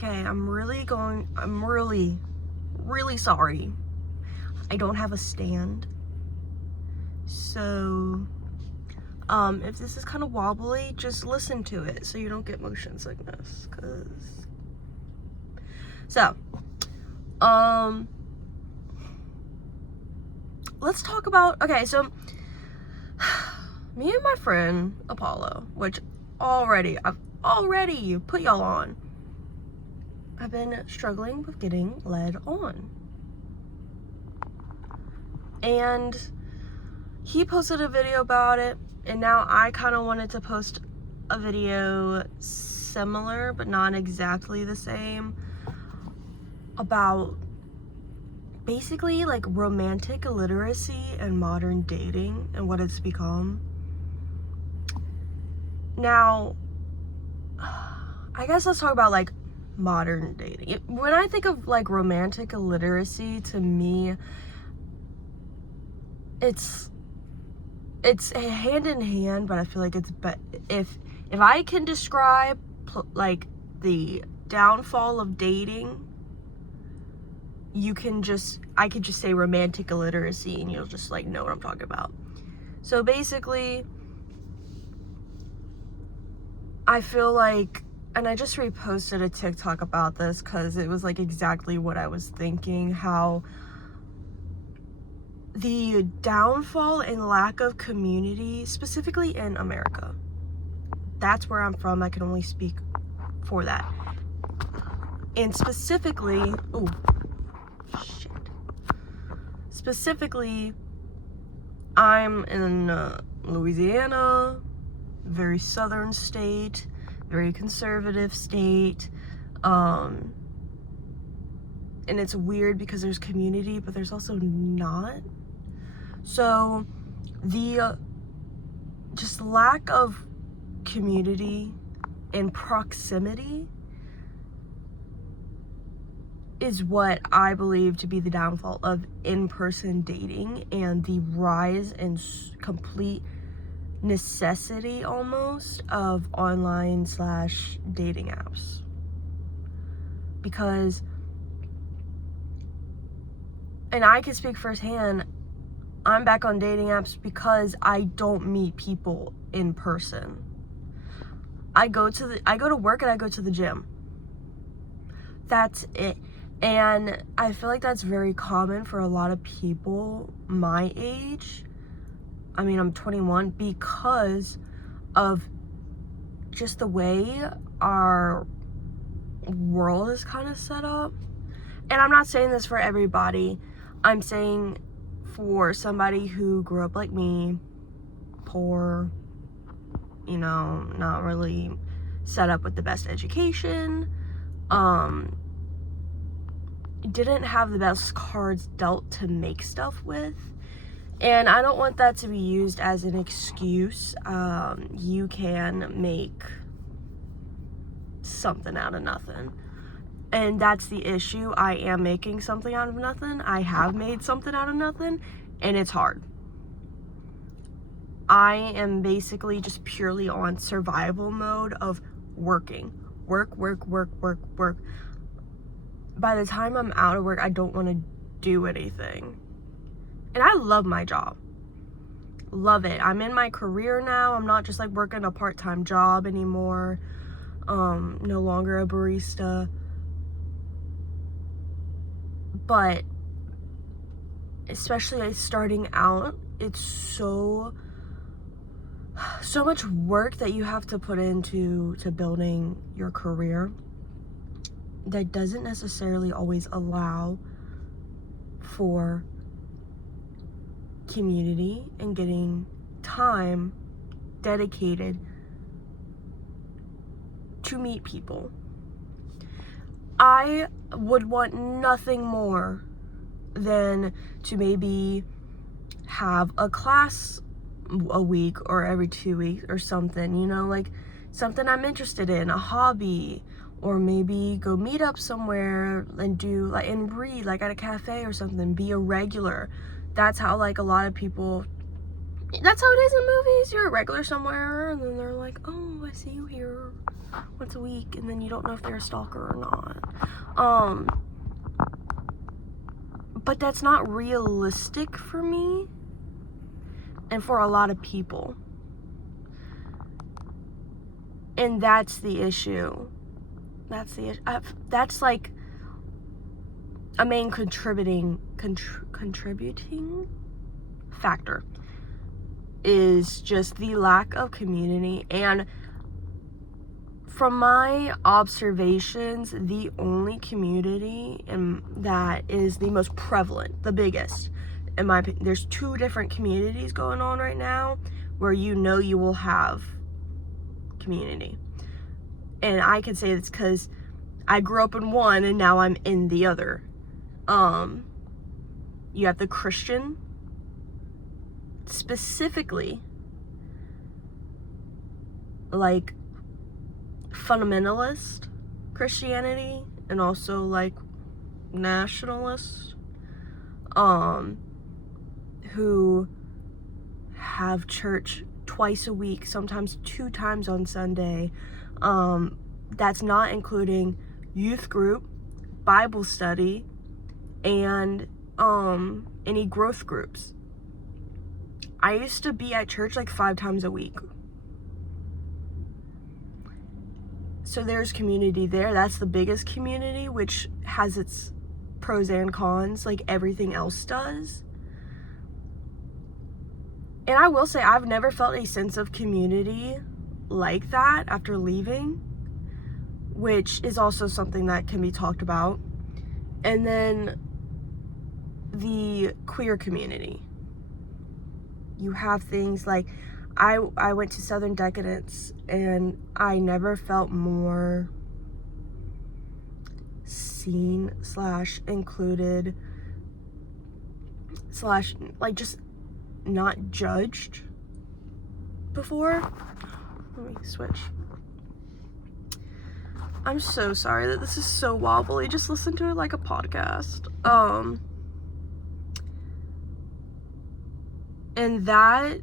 Okay, I'm really, really sorry. I don't have a stand. So, if this is kind of wobbly, just listen to it so you don't get motion sickness, So, let's talk about, okay, so, me and my friend, Apollo, which I've already put y'all on, I've been struggling with getting led on. And he posted a video about it, and now I kind of wanted to post a video similar, but not exactly the same, about basically like romantic illiteracy and modern dating and what it's become. Now, I guess let's talk about like modern dating. When I think of like romantic illiteracy, to me, it's a hand in hand, but I feel like it's if I can describe like the downfall of dating, I could just say romantic illiteracy and you'll just like know what I'm talking about. So basically, I feel like, and I just reposted a TikTok about this because it was like exactly what I was thinking, how the downfall and lack of community, specifically in America. That's where I'm from. I can only speak for that. And specifically, I'm in Louisiana, very southern state, very conservative state. And it's weird because there's community, but there's also not. So the just lack of community and proximity is what I believe to be the downfall of in-person dating and the rise and complete necessity almost of online / dating apps. Because, and I can speak firsthand, I'm back on dating apps because I don't meet people in person. I go to work and I go to the gym. That's it. And I feel like that's very common for a lot of people my age. I mean, I'm 21, because of just the way our world is kind of set up. And I'm not saying this for everybody. I'm saying for somebody who grew up like me, poor, not really set up with the best education, didn't have the best cards dealt to make stuff with. And I don't want that to be used as an excuse. You can make something out of nothing. And that's the issue. I am making something out of nothing. I have made something out of nothing, and it's hard. I am basically just purely on survival mode of working. Work. By the time I'm out of work, I don't want to do anything. And I love my job. Love it. I'm in my career now. I'm not just like working a part-time job anymore. No longer a barista. But especially starting out, it's so much work that you have to put into building your career that doesn't necessarily always allow for community and getting time dedicated to meet people. I would want nothing more than to maybe have a class a week or every 2 weeks or something, like something I'm interested in, a hobby, or maybe go meet up somewhere and do like and read like at a cafe or something, be a regular. That's how like a lot of people That's how it is in movies. You're a regular somewhere, and then they're like, oh, I see you here once a week, and then you don't know if they're a stalker or not. But that's not realistic for me and for a lot of people. And that's the issue. That's like a main contributing factor, is just the lack of community. And from my observations, the only community that is the most prevalent, the biggest, in my opinion, there's 2 different communities going on right now where you know you will have community. And I can say this because I grew up in one and now I'm in the other. You have the Christian, specifically like fundamentalist Christianity, and also like nationalist, who have church twice a week, sometimes 2 times on Sunday. That's not including youth group, Bible study, and any growth groups. I used to be at church like 5 times a week. So there's community there. That's the biggest community, which has its pros and cons, like everything else does. And I will say, I've never felt a sense of community like that after leaving, which is also something that can be talked about. And then the queer community. You have things like, I went to Southern Decadence, and I never felt more seen / included / like just not judged before. Let me switch. I'm so sorry that this is so wobbly. Just listen to it like a podcast. And that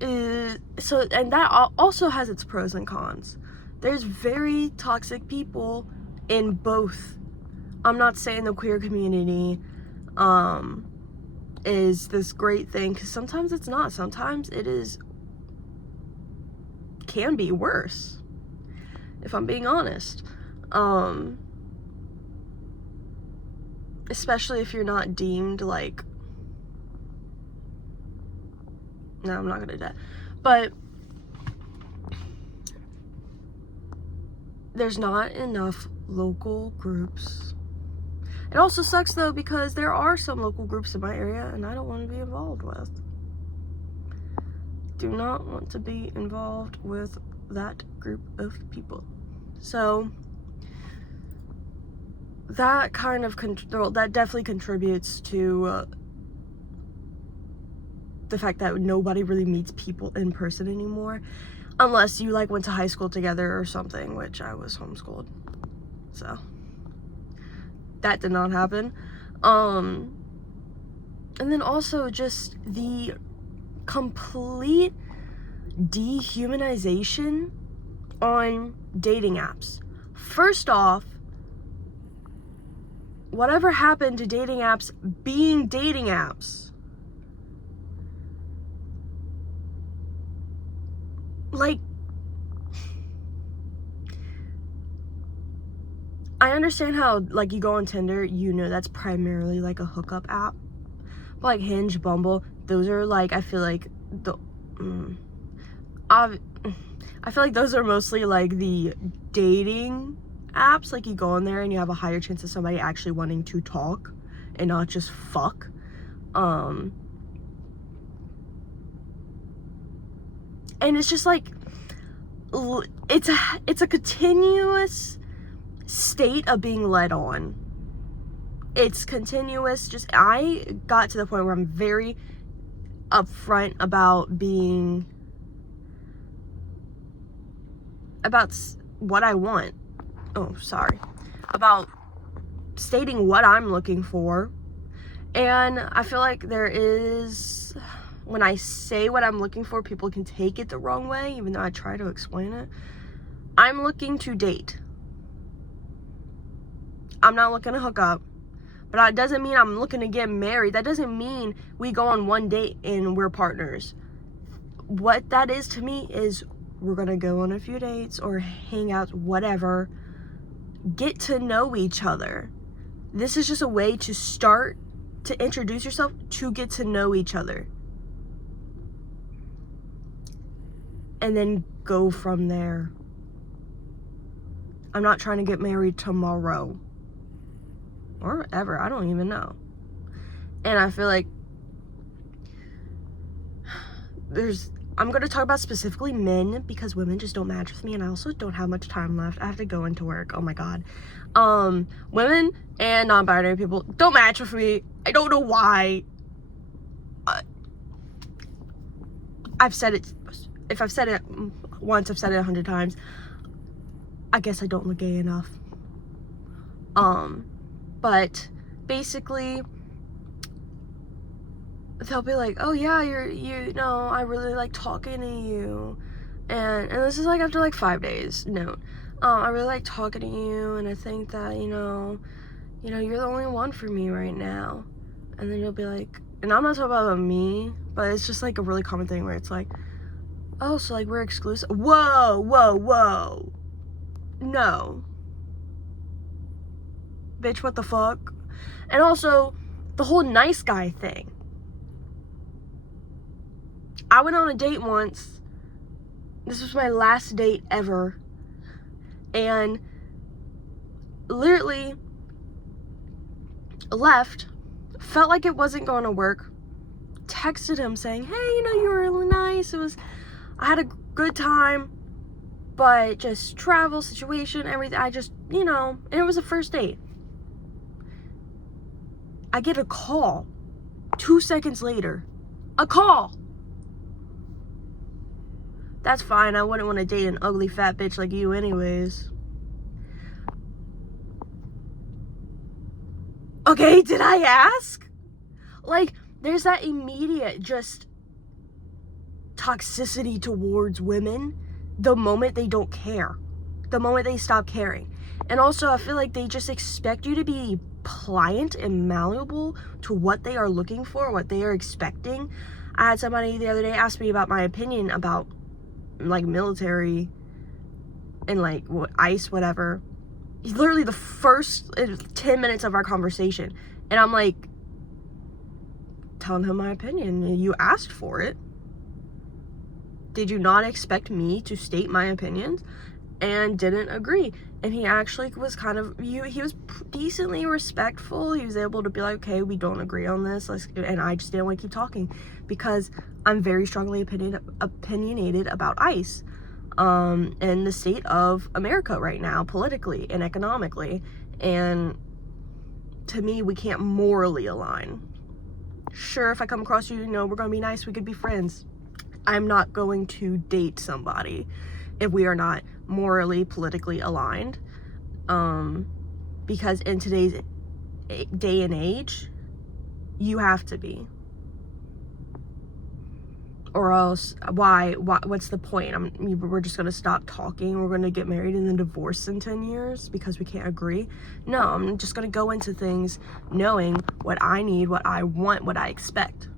is so, and that also has its pros and cons. There's very toxic people in both. I'm not saying the queer community is this great thing, because sometimes it's not. Sometimes it can be worse, if I'm being honest. Especially if you're not deemed like, no, I'm not gonna do that. But there's not enough local groups. It also sucks though, because there are some local groups in my area and I don't want to be involved with. Do not want to be involved with that group of people. So that kind of that definitely contributes to the fact that nobody really meets people in person anymore, unless you like went to high school together or something, which I was homeschooled, so that did not happen. And then also just the complete dehumanization on dating apps. First off, whatever happened to dating apps being dating apps? Like, I understand how, like, you go on Tinder, you know that's primarily like a hookup app. But like Hinge, Bumble, those are like, I feel like I feel like those are mostly like the dating apps. Like, you go on there and you have a higher chance of somebody actually wanting to talk and not just fuck. And it's just like, it's a continuous state of being led on. It's continuous. Just, I got to the point where I'm very upfront about what I want. Oh, sorry. About stating what I'm looking for. And I feel like there is when I say what I'm looking for, people can take it the wrong way, even though I try to explain it. I'm looking to date. I'm not looking to hook up. But that doesn't mean I'm looking to get married. That doesn't mean we go on one date and we're partners. What that is to me is we're going to go on a few dates or hang out, whatever. Get to know each other. This is just a way to start to introduce yourself, to get to know each other. And then go from there. I'm not trying to get married tomorrow. Or ever. I don't even know. And I feel like I'm going to talk about specifically men because women just don't match with me, and I also don't have much time left. I have to go into work. Oh my god. Women and non-binary people don't match with me. I don't know why. I've said it. If I've said it once, I've said it 100 times. I guess I don't look gay enough. But basically, they'll be like, oh yeah, you know, I really like talking to you. And this is like after like 5 days. No. I really like talking to you, and I think that, you know, you're the only one for me right now. And then you'll be like, and I'm not talking about me, but it's just like a really common thing where it's like, oh, so like we're exclusive. Whoa. No. Bitch, what the fuck? And also, the whole nice guy thing. I went on a date once. This was my last date ever. And literally left, felt like it wasn't going to work, texted him saying, hey, you know, you were really nice. I had a good time, but just travel situation, everything. I just, you know, and it was a first date. I get a call 2 seconds later. A call. That's fine. I wouldn't want to date an ugly fat bitch like you anyways. Okay, did I ask? Like, there's that immediate just toxicity towards women the moment they don't care. The moment they stop caring. And also, I feel like they just expect you to be pliant and malleable to what they are looking for, what they are expecting. I had somebody the other day ask me about my opinion about like military and like ICE, whatever. Literally the first 10 minutes of our conversation, and I'm like telling him my opinion. You asked for it. Did you not expect me to state my opinions? And didn't agree. And he actually was kind of, he was decently respectful. He was able to be like, okay, we don't agree on this. And I just didn't want to keep talking because I'm very strongly opinionated about ICE and the state of America right now, politically and economically. And to me, we can't morally align. Sure, if I come across you, you know, we're going to be nice, we could be friends. I'm not going to date somebody if we are not morally, politically aligned. Because in today's day and age, you have to be. Or else, what's the point? We're just going to stop talking. We're going to get married and then divorce in 10 years because we can't agree. No, I'm just going to go into things knowing what I need, what I want, what I expect.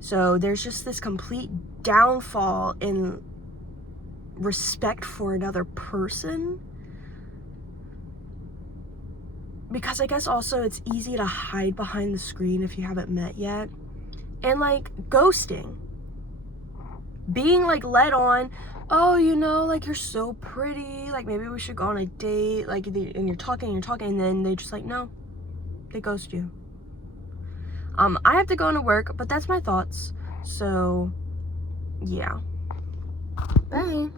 So there's just this complete downfall in respect for another person. Because I guess also it's easy to hide behind the screen if you haven't met yet. And like ghosting. Being like led on, oh, you know, like you're so pretty, like maybe we should go on a date, like, and you're talking, and then they just like, no, they ghost you. I have to go into work, but that's my thoughts. So, yeah. Bye.